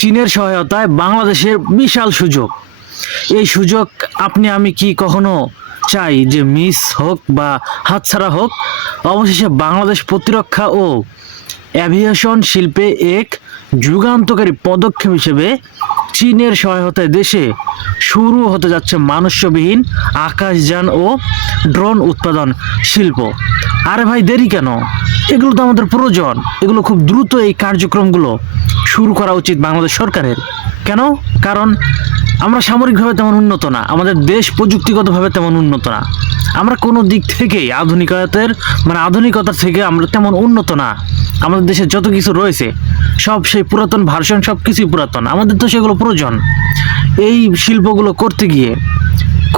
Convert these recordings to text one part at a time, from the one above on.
চীনের সহায়তায় বাংলাদেশের বিশাল সুযোগ। এই সুযোগ আপনি আমি কি কখনো চাই যে মিস হোক বা হাতছাড়া হোক? অবশেষে বাংলাদেশ প্রতিরক্ষা ও অ্যাভিয়েশন শিল্পে এক যুগান্তকারী পদক্ষেপ হিসেবে চীনের সহায়তায় দেশে শুরু হতে যাচ্ছে মানুষ্যবিহীন আকাশযান ও ড্রোন উৎপাদন শিল্প। আরে ভাই, দেরি কেন? এগুলো তো আমাদের প্রয়োজন। এগুলো খুব দ্রুত এই কার্যক্রমগুলো শুরু করা উচিত বাংলাদেশ সরকারের। কেন? কারণ আমরা সামরিকভাবে তেমন উন্নত না, আমাদের দেশ প্রযুক্তিগতভাবে তেমন উন্নত না, আমরা কোনো দিক থেকেই আধুনিকতার থেকে আমরা তেমন উন্নত না। আমাদের দেশে যত কিছু রয়েছে সব সেই পুরাতন ভার্সন, সব কিছুই পুরাতন। আমাদের তো সেগুলো প্রয়োজন। এই শিল্পগুলো করতে গিয়ে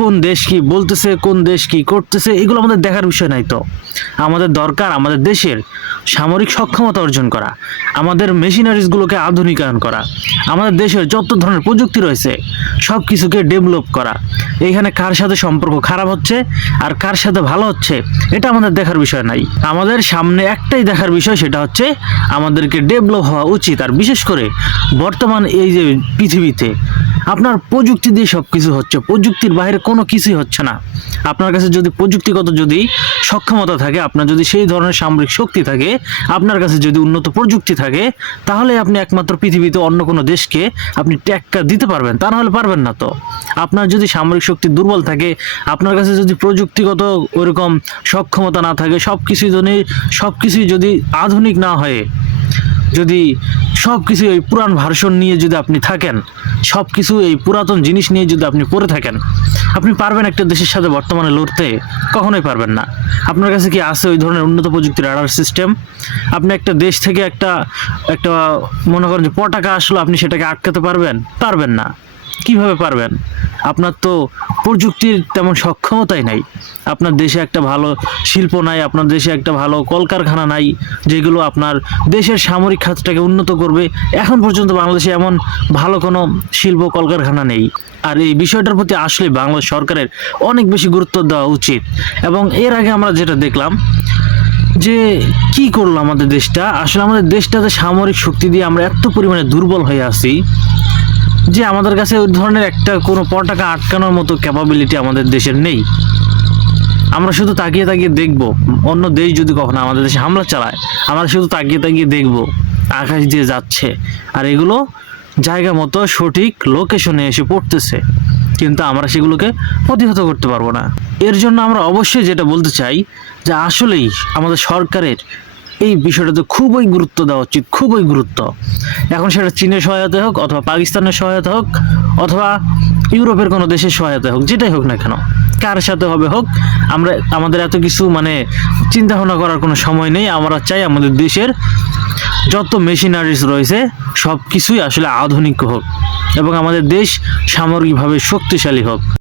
কোন দেশ কি বলতেছে, কোন দেশ কি করতেছে, এগুলো আমাদের দেখার বিষয় নাই। তো আমাদের দরকার আমাদের দেশের সামরিক সক্ষমতা অর্জন করা, আমাদের মেশিনারিজগুলোকে আধুনিকায়ন করা, আমাদের দেশের যত ধরনের প্রযুক্তি রয়েছে সব কিছুকে ডেভেলপ করা। এইখানে কার সাথে সম্পর্ক খারাপ হচ্ছে আর কার সাথে ভালো হচ্ছে এটা আমাদের দেখার বিষয় নাই। আমাদের সামনে একটাই দেখার বিষয়, সেটা হচ্ছে আমাদেরকে ডেভেলপ হওয়া উচিত। আর বিশেষ করে বর্তমান এই যে পৃথিবীতে আপনার প্রযুক্তি দিয়ে সব কিছু হচ্ছে, প্রযুক্তির বাইরে কোনো কিছুই হচ্ছে না। আপনার কাছে যদি প্রযুক্তিগত যদি সক্ষমতা থাকে, আপনার যদি সেই ধরনের সামরিক শক্তি থাকে, আপনার কাছে যদি উন্নত প্রযুক্তি থাকে, তাহলে আপনি একমাত্র পৃথিবীতে অন্য কোনো দেশকে আপনি টেক্কা দিতে পারবেন, তা নাহলে পারবেন না। তো আপনার যদি সামরিক শক্তি দুর্বল থাকে, আপনার কাছে যদি প্রযুক্তিগত ওরকম সক্ষমতা না থাকে, সব কিছুই যদি আধুনিক না হয়ে যদি সব কিছু এই পুরান ভার্সন নিয়ে যদি আপনি থাকেন, সব কিছু এই পুরাতন জিনিস নিয়ে যদি আপনি পড়ে থাকেন, আপনি পারবেন একটা দেশের সাথে বর্তমানে লড়তে? কখনোই পারবেন না। আপনার কাছে কি আছে ওই ধরনের উন্নত প্রযুক্তির রাডার সিস্টেম? আপনি একটা দেশ থেকে একটা মনে করেন যে পটাকা আসলো, আপনি সেটাকে আটকাতে পারবেন? পারবেন না। কিভাবে পারবেন? আপনার তো প্রযুক্তির তেমন সক্ষমতাই নাই। আপনার দেশে একটা ভালো শিল্প নাই, আপনার দেশে একটা ভালো কলকারখানা নাই যেগুলো আপনার দেশের সামরিক খাতটাকে উন্নত করবে। এখন পর্যন্ত বাংলাদেশে এমন ভালো কোনো শিল্প কলকারখানা নেই। আর এই বিষয়টার প্রতি আসলে বাংলাদেশ সরকারের অনেক বেশি গুরুত্ব দেওয়া উচিত। এবং এর আগে আমরা যেটা দেখলাম যে কি করলো আমাদের দেশটা, আসলে আমাদের দেশটাতে সামরিক শক্তি দিয়ে আমরা এত পরিমাণে দুর্বল হয়ে আছি যে আমাদের কাছে ওই ধরনের একটা কোনো পটাকা আটকানোর মতো ক্যাপাবিলিটি আমাদের দেশের নেই। আমরা শুধু তাকিয়ে তাকিয়ে দেখব অন্য দেশ যদি কখনো আমাদের দেশে হামলা চালায়, আমরা শুধু তাকিয়ে তাকিয়ে দেখব আকাশ দিয়ে যাচ্ছে আর এগুলো জায়গা মতো সঠিক লোকেশনে এসে পড়তেছে, কিন্তু আমরা সেগুলোকে প্রতিহত করতে পারবো না। এর জন্য আমরা অবশ্যই যেটা বলতে চাই যে আসলেই আমাদের সরকারের এই বিষয়টাতে খুবই গুরুত্ব দেওয়া উচিত, খুবই গুরুত্ব। এখন সেটা চীনের সহায়তা হোক, অথবা পাকিস্তানের সহায়তা হোক, অথবা ইউরোপের কোনো দেশের সহায়তা হোক, যেটাই হোক না কেন, কার সাথে হোক, আমাদের এত কিছু চিন্তা ভাবনা করার কোনো সময় নেই। আমরা চাই আমাদের দেশের যত মেশিনারিজ রয়েছে সব কিছুই আসলে আধুনিক হোক এবং আমাদের দেশ সামরিকভাবে শক্তিশালী হোক।